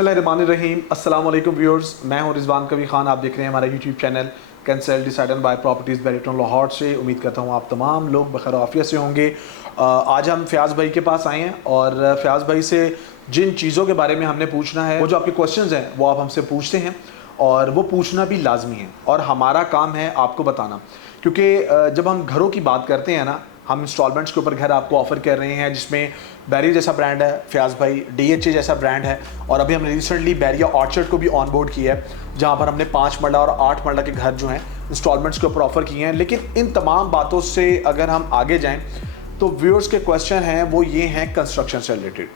बिस्मिल्लाहिर्रहमानिर्रहीम। अस्सलाम वालेकुम व्यूअर्स, मैं हूं रिजवान कवी खान। आप देख रहे हैं हमारा YouTube channel consult decide and buy properties बैरिटन लाहौर से। उम्मीद करता हूं आप तमाम लोग बखैर आफियत से होंगे। आज हम फ़याज़ भाई के पास आए हैं और फ़याज़ भाई से जिन चीज़ों के बारे में हमने पूछना है, वो जो आपके क्वेश्चंस हैं वो आप हमसे पूछते हैं और वो पूछना भी लाजमी है और हमारा काम है आपको बताना। क्योंकि जब हम घरों की बात करते हैं ना, हम इंस्टॉलमेंट्स के ऊपर घर आपको ऑफ़र कर रहे हैं, जिसमें बैरियर जैसा ब्रांड है, फ़याज़ भाई DHA जैसा ब्रांड है, और अभी हमने रिसेंटली बैरिया ऑर्चर्ड को भी ऑन बोर्ड किया है, जहाँ पर हमने 5 मरला और 8 मरला के घर जो हैं इंस्टॉलमेंट्स के ऊपर ऑफ़र किए हैं। लेकिन इन तमाम बातों से अगर हम आगे जाएँ तो व्यूअर्स के क्वेश्चन हैं वो ये हैं कंस्ट्रक्शन से रिलेटेड।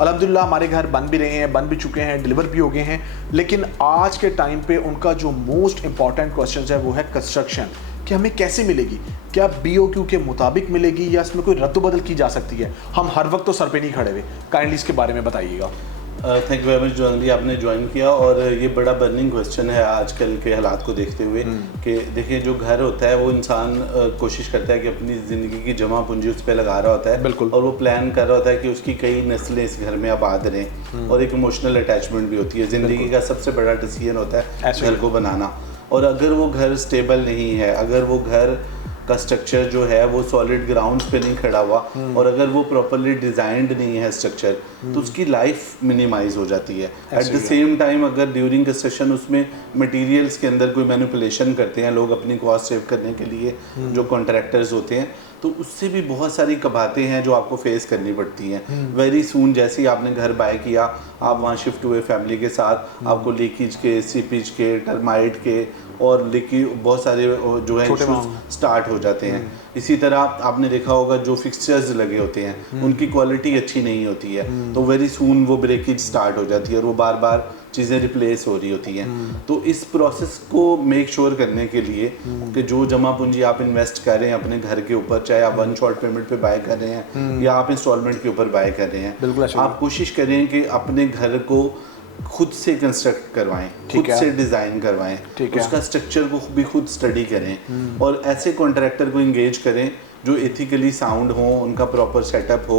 अल्हम्दुलिल्लाह हमारे घर बन भी रहे हैं, बन भी चुके हैं, डिलीवर भी हो गए हैं, लेकिन आज के टाइम पे उनका जो मोस्ट इंपॉर्टेंट क्वेश्चन है वो है कंस्ट्रक्शन, कि हमें कैसे मिलेगी, क्या BOQ के मुताबिक मिलेगी या इसमें कोई रद्द-बदल की जा सकती है। हम हर वक्त तो सर पे नहीं खड़े हुए, काइंडली इसके बारे में बताइएगा। थैंक यू वेरी मच जो अली आपने ज्वाइन किया, और ये बड़ा बर्निंग क्वेश्चन है आजकल के हालात को देखते हुए कि देखिए जो घर होता है वो इंसान कोशिश करता है कि अपनी ज़िंदगी की जमा पूंजी उस पर लगा रहा होता है, बिल्कुल, और वो प्लान कर रहा होता है कि उसकी कई नस्लें इस घर में आबाद रहें, और एक इमोशनल अटैचमेंट भी होती है। ज़िंदगी का सबसे बड़ा डिसीजन होता है घर को बनाना, और अगर वो घर स्टेबल नहीं है, अगर वो घर का स्ट्रक्चर जो है वो सॉलिड ग्राउंड पे नहीं खड़ा हुआ, और अगर वो प्रॉपरली डिज़ाइंड नहीं है स्ट्रक्चर, तो उसकी लाइफ मिनिमाइज हो जाती है। एट द सेम टाइम अगर ड्यूरिंग कंस्ट्रक्शन उसमें मटेरियल्स के अंदर कोई मैनिपुलेशन करते हैं लोग अपनी कॉस्ट सेव करने के लिए, जो कॉन्ट्रैक्टर्स होते हैं, तो उससे भी बहुत सारी कबातें हैं जो आपको फेस करनी पड़ती हैं। वेरी सून जैसे ही आपने घर बाय किया, आप वहाँ शिफ्ट हुए फैमिली के साथ, आपको लीकेज के, सीपेज के, टर्माइट के और बहुत सारे जो है इश्यूज स्टार्ट हो जाते हैं। इसी तरह आपने देखा होगा जो फिक्सचर्स लगे होते हैं उनकी क्वालिटी अच्छी नहीं होती है, तो वेरी सून वो ब्रेकेज स्टार्ट हो जाती है और वो बार बार चीज़ें रिप्लेस हो रही होती हैं। तो इस प्रोसेस को मेक श्योर करने के लिए कि जो जमा पूंजी आप इन्वेस्ट कर रहे हैं अपने घर के ऊपर, चाहे आप 1 शॉट पेमेंट पे बाय कर रहे हैं या आप इंस्टॉलमेंट के ऊपर बाय कर रहे हैं, आप कोशिश करें कि अपने घर को खुद से कंस्ट्रक्ट करवाएं, खुद से डिज़ाइन करवाएं, उसका स्ट्रक्चर को भी खुद स्टडी करें, और ऐसे कॉन्ट्रैक्टर को इंगेज करें जो एथिकली साउंड हो, उनका प्रॉपर सेटअप हो,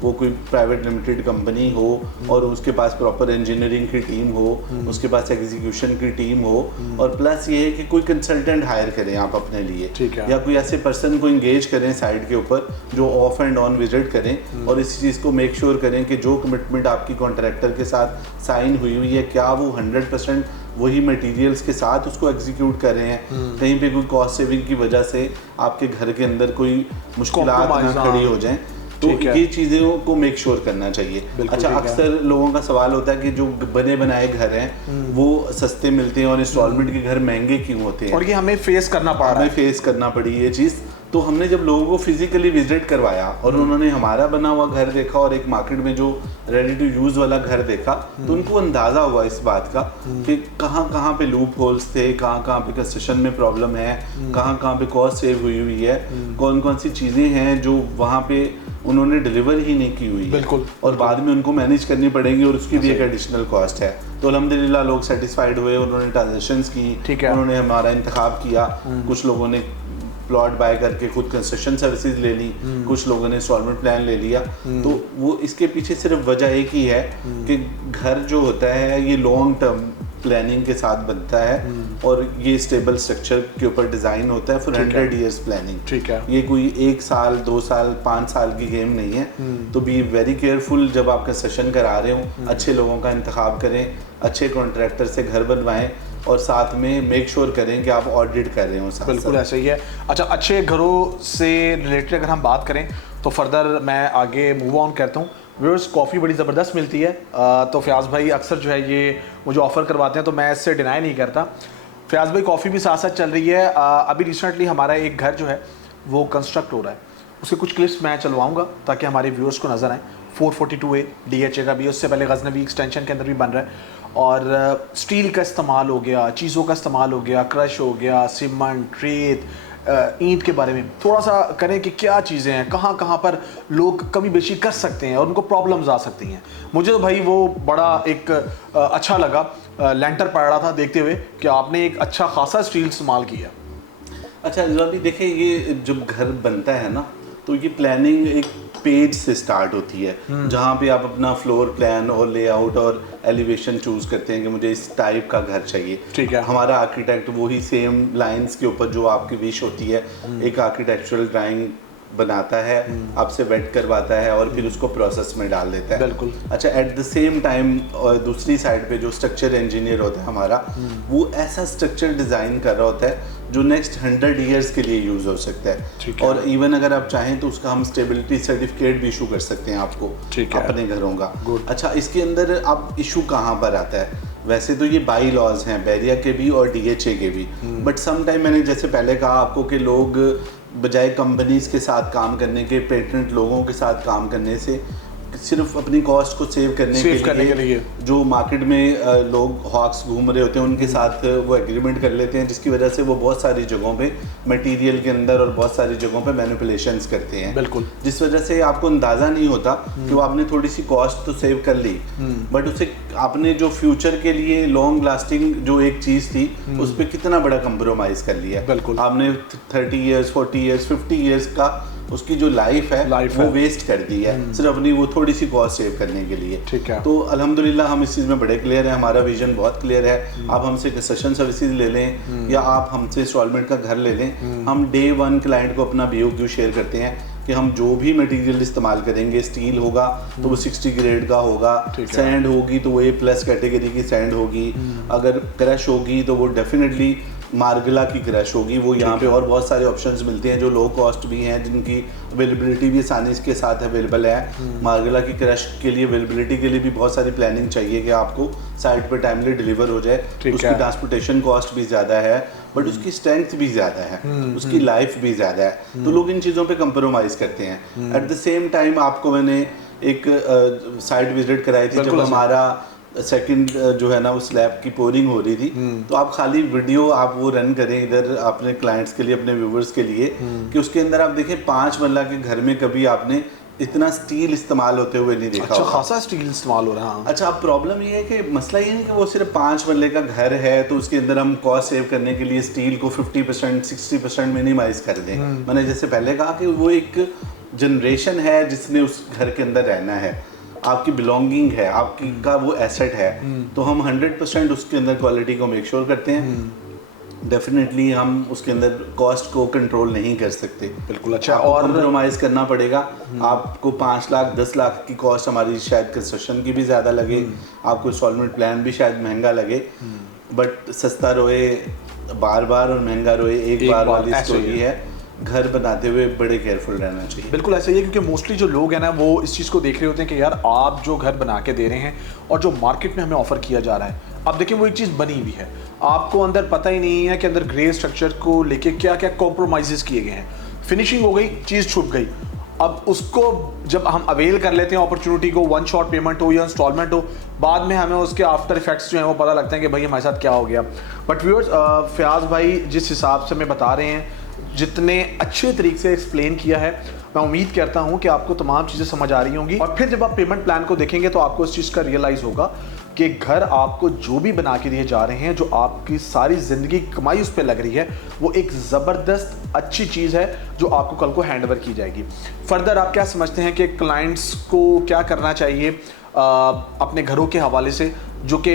वो कोई प्राइवेट लिमिटेड कंपनी हो और उसके पास प्रॉपर इंजीनियरिंग की टीम हो, उसके पास एग्जीक्यूशन की टीम हो, और प्लस ये है कि कोई कंसल्टेंट हायर करें आप अपने लिए, या कोई ऐसे पर्सन को इंगेज करें साइड के ऊपर जो ऑफ एंड ऑन विजिट करें, और इस चीज़ को मेक श्योर करें कि जो कमिटमेंट आपकी कॉन्ट्रैक्टर के साथ साइन हुई है क्या वो 100% वही मटेरियल्स के साथ उसको एग्जीक्यूट कर रहे हैं। कहीं पे कोई कॉस्ट सेविंग की वजह से आपके घर के अंदर कोई मुश्किलात ना खड़ी हो जाएं, तो ये चीज़ों को मेक श्योर करना चाहिए। अच्छा, अक्सर लोगों का सवाल होता है कि जो बने बनाए घर हैं वो सस्ते मिलते हैं और इंस्टॉलमेंट के घर महंगे क्यों होते हैं, और ये हमें फेस करना पड़ा, हमें फेस करना पड़ी ये चीज़। तो हमने जब लोगों को फिजिकली विजिट करवाया और उन्होंने हमारा बना हुआ घर देखा और एक मार्केट में जो रेडी टू यूज़ वाला घर देखा, तो उनको अंदाज़ा हुआ इस बात का कि कहाँ कहाँ पे लूप होल्स थे, कहाँ कहाँ पे कंस्ट्रक्शन में प्रॉब्लम है, कहाँ पे कॉस्ट सेव हुई है, कौन कौन सी चीज़ें हैं जो वहाँ पे उन्होंने डिलीवर ही नहीं की हुई है, और बाद में उनको मैनेज करनी पड़ेंगी और उसकी भी एक एडिशनल कॉस्ट है। तो अल्हम्दुलिल्लाह लोग सेटिस्फाइड हुए, उन्होंने ट्रांजेक्शंस की, उन्होंने हमारा इंतखाब किया। कुछ लोगों ने प्लॉट बाय करके खुद कंस्ट्रक्शन सर्विसेज ले ली, कुछ लोगों ने इंस्टॉलमेंट प्लान ले लिया। तो वो इसके पीछे सिर्फ वजह एक ही है कि घर जो होता है ये लॉन्ग टर्म प्लानिंग के साथ बनता है, और ये स्टेबल स्ट्रक्चर के ऊपर डिज़ाइन होता है फॉर 100 ईयर्स प्लानिंग। ठीक है, ये कोई 1 साल 2 साल 5 साल की गेम नहीं है। तो बी वेरी केयरफुल जब आप कंस्ट्रक्शन करा रहे हो, अच्छे लोगों का इंतखाब करें, अच्छे कॉन्ट्रैक्टर से घर बनवाएं, और साथ में मेक श्योर करें कि आप ऑडिट कर रहे हो साथ। बिल्कुल ऐसा ही है। अच्छा, अच्छे घरों से रिलेटेड अगर हम बात करें तो फर्दर मैं आगे मूव ऑन करता हूँ। व्यूअर्स, कॉफ़ी बड़ी ज़बरदस्त मिलती है, तो फ़याज़ भाई अक्सर जो है ये मुझे ऑफ़र करवाते हैं, तो मैं इससे डिनाई नहीं करता। फ़याज़ भाई कॉफ़ी भी साथ साथ चल रही है। अभी रिसेंटली हमारा एक घर जो है वो कंस्ट्रक्ट हो रहा है, उसके कुछ क्लिप्स मैं चलवाऊँगा ताकि हमारे व्यूअर्स को नज़र आए। 442A DHA का भी, उससे पहले गज़नवी एक्सटेंशन के अंदर भी बन रहा है, और स्टील का इस्तेमाल हो गया, चीज़ों का इस्तेमाल हो गया, क्रश हो गया, सीमेंट, रेत, ईंट के बारे में थोड़ा सा करें कि क्या चीज़ें हैं, कहाँ कहाँ पर लोग कमी बेशी कर सकते हैं और उनको प्रॉब्लम्स आ सकती हैं। मुझे तो भाई वो बड़ा एक अच्छा लगा, लेंटर पड़ रहा था देखते हुए कि आपने एक अच्छा खासा स्टील इस्तेमाल किया। अच्छा, अभी देखिए ये जब घर बनता है ना, तो ये प्लानिंग एक पेज से स्टार्ट होती है, जहाँ पे आप अपना फ्लोर प्लान और लेआउट और एलिवेशन चूज करते हैं कि मुझे इस टाइप का घर चाहिए। ठीक है। हमारा आर्किटेक्ट वही सेम लाइंस के ऊपर जो आपकी विश होती है एक आर्किटेक्चरल ड्राइंग बनाता है, आपसे वेट करवाता है और फिर उसको प्रोसेस में डाल देता है। बिल्कुल। अच्छा, एट द सेम टाइम दूसरी साइड पे जो स्ट्रक्चर इंजीनियर होता है हमारा, वो ऐसा स्ट्रक्चर डिज़ाइन कर रहा होता है जो नेक्स्ट 100 ईयर्स के लिए यूज़ हो सकता है। और इवन अगर आप चाहें तो उसका हम स्टेबिलिटी सर्टिफिकेट भी इशू कर सकते हैं आपको अपने घरों का। अच्छा, इसके अंदर अब इशू कहाँ पर आता है? वैसे तो ये बाई लॉज हैं बैरिया के भी और DHA के भी, बट सम टाइम मैंने जैसे पहले कहा आपको कि लोग बजाय कंपनीज के साथ काम करने के, पेटेंट लोगों के साथ काम करने से सिर्फ अपनी कॉस्ट को सेव करने के लिए जो मार्केट में लोग हॉक्स घूम रहे होते हैं उनके साथ वो एग्रीमेंट कर लेते हैं, जिसकी वजह से वो बहुत सारी जगहों पे मटेरियल के अंदर और बहुत सारी जगहों पे मैनिपुलेशंस करते हैं। बिल्कुल। जिस वजह से आपको अंदाज़ा नहीं होता कि वो आपने थोड़ी सी कॉस्ट तो सेव कर ली, बट उसे आपने जो फ्यूचर के लिए लॉन्ग लास्टिंग जो एक चीज़ थी उस पर कितना बड़ा कंप्रोमाइज़ कर लिया। बिल्कुल। आपने 30 ईयर्स 40 ईयर्स 50 ईयर्स का उसकी जो लाइफ है वो वेस्ट कर दी है सिर्फ अपनी वो थोड़ी सी कॉस्ट सेव करने के लिए। ठीक है। तो अल्हम्दुलिल्लाह हम इस चीज़ में बड़े क्लियर हैं, हमारा विजन बहुत क्लियर है। आप हमसे कंस्ट्रक्शन सर्विसेज ले लें या आप हमसे इंस्टॉलमेंट का घर ले लें, हम डे 1 क्लाइंट को अपना BOQ शेयर करते हैं कि हम जो भी मटेरियल इस्तेमाल करेंगे, स्टील होगा तो वो 60 ग्रेड का होगा, सैंड होगी तो वो A+ कैटेगरी की सैंड होगी, अगर क्रश होगी तो वो डेफिनेटली मार्गला की क्रश होगी। वो यहाँ पे और बहुत सारे ऑप्शंस मिलते हैं जो लो कॉस्ट भी हैं, जिनकी अवेलेबिलिटी भी आसानी के साथ अवेलेबल है। मार्गला की क्रश के लिए अवेलेबिलिटी के लिए भी बहुत सारी प्लानिंग चाहिए कि आपको साइट पे टाइमली डिलीवर हो जाए। उसकी ट्रांसपोर्टेशन कॉस्ट भी ज़्यादा है, बट उसकी स्ट्रेंथ भी ज़्यादा है, उसकी लाइफ भी ज़्यादा है। तो लोग इन चीज़ों पे कंप्रोमाइज़ करते हैं। एट द सेम टाइम आपको मैंने एक साइट विजिट कराई थी जब हमारा सेकंड जो है ना वो स्लैब की पोरिंग हो रही थी, तो आप खाली वीडियो आप वो रन करें इधर अपने क्लाइंट्स के लिए, अपने व्यूवर्स के लिए, कि उसके अंदर आप देखें 5 मरला के घर में कभी आपने इतना स्टील इस्तेमाल होते हुए नहीं देखा। अच्छा, खासा स्टील इस्तेमाल हो रहा है। अच्छा, अब प्रॉब्लम ये है कि मसला ये नहीं कि वो सिर्फ 5 मरले का घर है तो उसके अंदर हम कॉस्ट सेव करने के लिए स्टील को 50% 60% मिनिमाइज कर दें। मैंने जैसे पहले कहा कि वो एक जनरेशन है जिसने उस घर के अंदर रहना है, आपकी बिलोंगिंग है, आपकी का वो एसेट है, तो हम 100% उसके अंदर क्वालिटी को मेक श्योर करते हैं। डेफिनेटली हम उसके अंदर कॉस्ट को कंट्रोल नहीं कर सकते। बिल्कुल। अच्छा, और कंप्रोमाइज करना पड़ेगा। आपको 5 लाख 10 लाख की कॉस्ट हमारी शायद कंस्ट्रक्शन की भी ज़्यादा लगे, आपको इंस्टॉलमेंट प्लान भी शायद महंगा लगे, बट सस्ता रोए बार बार और महंगा रोए एक बार वाली स्टोरी है। घर बनाते हुए बड़े केयरफुल रहना चाहिए। बिल्कुल ऐसा ही है, क्योंकि मोस्टली जो लोग हैं ना वो इस चीज़ को देख रहे होते हैं कि यार आप जो घर बना के दे रहे हैं और जो मार्केट में हमें ऑफर किया जा रहा है, आप देखिए वो एक चीज़ बनी हुई है, आपको अंदर पता ही नहीं है कि अंदर ग्रे स्ट्रक्चर को लेके क्या क्या कॉम्प्रोमाइज़ किए गए हैं। फिनिशिंग हो गई, चीज़ छुप गई। अब उसको जब हम अवेल कर लेते हैं अपॉर्चुनिटी को, 1 शॉट पेमेंट हो या इंस्टॉलमेंट हो, बाद में हमें उसके आफ्टर इफेक्ट्स जो हैं वो पता लगते हैं कि भाई हमारे साथ क्या हो गया। बट व्यूअर्स, फयाज भाई जिस हिसाब से हमें बता रहे हैं, जितने अच्छे तरीके से एक्सप्लेन किया है, मैं उम्मीद करता हूं कि आपको तमाम चीज़ें समझ आ रही होंगी। और फिर जब आप पेमेंट प्लान को देखेंगे तो आपको इस चीज़ का रियलाइज़ होगा कि घर आपको जो भी बना के दिए जा रहे हैं, जो आपकी सारी ज़िंदगी की कमाई उस पर लग रही है, वो एक ज़बरदस्त अच्छी चीज़ है जो आपको कल को हैंड ओवर की जाएगी। फर्दर आप क्या समझते हैं कि क्लाइंट्स को क्या करना चाहिए अपने घरों के हवाले से जो कि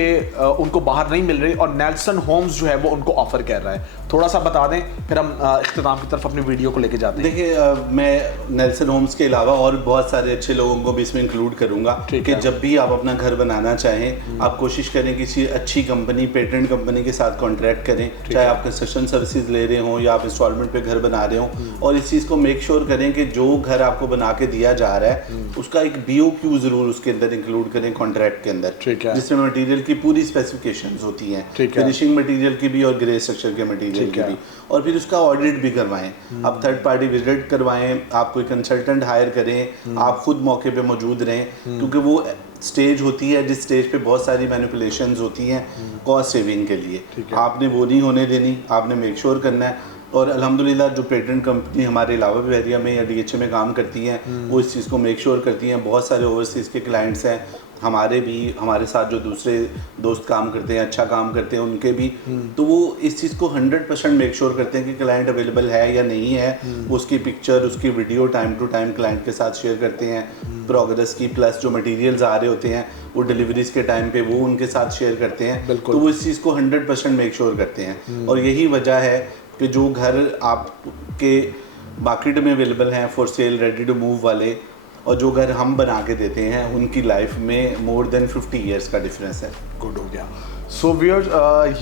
उनको बाहर नहीं मिल रही और नेल्सन होम्स जो है वो उनको ऑफर कर रहा है? थोड़ा सा बता दें, फिर हम इख्तिताम की तरफ अपनी वीडियो को लेके जाते हैं। देखिए, मैं नेल्सन होम्स के अलावा और बहुत सारे अच्छे लोगों को भी इसमें इंक्लूड करूंगा कि जब भी आप अपना घर बनाना चाहें, आप कोशिश करें किसी अच्छी कंपनी, पेटेंट कंपनी के साथ कॉन्ट्रैक्ट करें, चाहे आप कंस्ट्रक्शन सर्विसेज ले रहे हों या आप इंस्टॉलमेंट पे घर बना रहे हों, और इस चीज़ को मेक श्योर करें कि जो घर आपको बना के दिया जा रहा है उसका एक BOQ ज़रूर उसके अंदर इंक्लूड करें कॉन्ट्रैक्ट के अंदर, जिसमें मटीरियल की पूरी स्पेसिफिकेशंस होती हैं, फिनिशिंग मटेरियल की भी और ग्रे स्ट्रक्चर के मटेरियल की भी, और फिर उसका ऑडिट भी करवाएं। आप थर्ड पार्टी विजिट करवाएं, आप कोई कंसल्टेंट हायर करें, आप खुद मौके पे मौजूद रहें, क्योंकि वो स्टेज होती है जिस स्टेज पे बहुत सारी मैनिपुलेशंस होती हैं कॉस्ट सेविंग के लिए। आपने वो नहीं होने देनी, आपने मेक श्योर करना है। और अल्हम्दुलिल्लाह जो पेटेंट कंपनी हमारे अलावा भी एरिया में या DHA में काम करती हैं, वो इस चीज़ को मेक श्योर करती हैं। बहुत सारे ओवरसीज़ के क्लाइंट्स हैं, हमारे भी, हमारे साथ जो दूसरे दोस्त काम करते हैं, अच्छा काम करते हैं, उनके भी, तो वो इस चीज़ को 100% मेक श्योर करते हैं कि क्लाइंट अवेलेबल है या नहीं है। उसकी पिक्चर, उसकी video time to time client के साथ शेयर करते हैं, प्रोग्रेस की, प्लस जो मटेरियल्स आ रहे होते हैं वो डिलीवरीज के टाइम पे वो उनके साथ शेयर करते हैं। तो वो इस चीज़ को 100% मेक श्योर करते हैं। और यही वजह है कि जो घर आपके मार्केट में अवेलेबल हैं for sale, ready to move वाले, और जो घर हम बना के देते हैं, उनकी लाइफ में मोर देन 50 ईयर्स का डिफरेंस है। गुड हो गया। सो व्यूअर्स,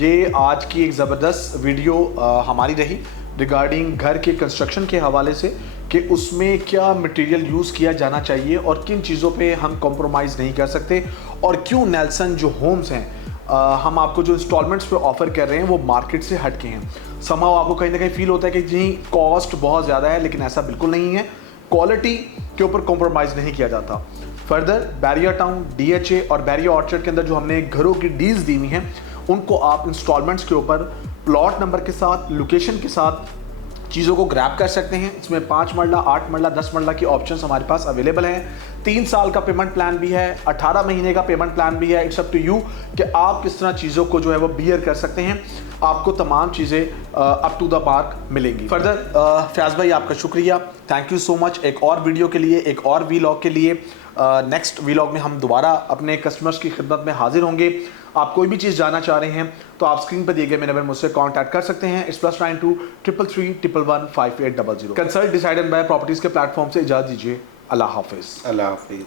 ये आज की एक ज़बरदस्त वीडियो हमारी रही रिगार्डिंग घर के कंस्ट्रक्शन के हवाले से कि उसमें क्या मटेरियल यूज़ किया जाना चाहिए और किन चीज़ों पे हम कॉम्प्रोमाइज़ नहीं कर सकते, और क्यों नेल्सन जो होम्स हैं हम आपको जो इंस्टॉलमेंट्स पे ऑफ़र कर रहे हैं वो मार्केट से हट के हैं। समहाउ आपको कहीं ना कहीं फील होता है कि जी कॉस्ट बहुत ज़्यादा है, लेकिन ऐसा बिल्कुल नहीं है। क्वालिटी के ऊपर कॉम्प्रोमाइज़ नहीं किया जाता। फर्दर बैरिया टाउन, DHA और बैरिया ऑर्चर्ड के अंदर जो हमने घरों की डील्स दी हुई हैं, उनको आप इंस्टॉलमेंट्स के ऊपर प्लॉट नंबर के साथ, लोकेशन के साथ चीज़ों को ग्रैब कर सकते हैं। इसमें 5 मरला, 8 मरला, 10 मरला की ऑप्शंस हमारे पास अवेलेबल हैं। 3 साल का पेमेंट प्लान भी है, 18 महीने का पेमेंट प्लान भी है। इट्स अप टू यू कि आप किस तरह चीज़ों को जो है वो बियर कर सकते हैं। आपको तमाम चीज़ें अप टू द मार्क मिलेंगी। फर्दर फयाज भाई आपका शुक्रिया, थैंक यू सो मच। एक और वीडियो के लिए, एक और वीलॉग के लिए नेक्स्ट वीलॉग में हम दोबारा अपने कस्टमर्स की खिदमत में हाजिर होंगे। आप कोई भी चीज़ जानना चाह रहे हैं तो आप स्क्रीन पर दिए गए मेरे नंबर मुझसे कांटेक्ट कर सकते हैं। It's +92 333 111 5800। Consult decided by properties के प्लेटफॉर्म से इजाज़त दीजिए। अल्लाह हाफिज़। अल्लाह हाफिज़।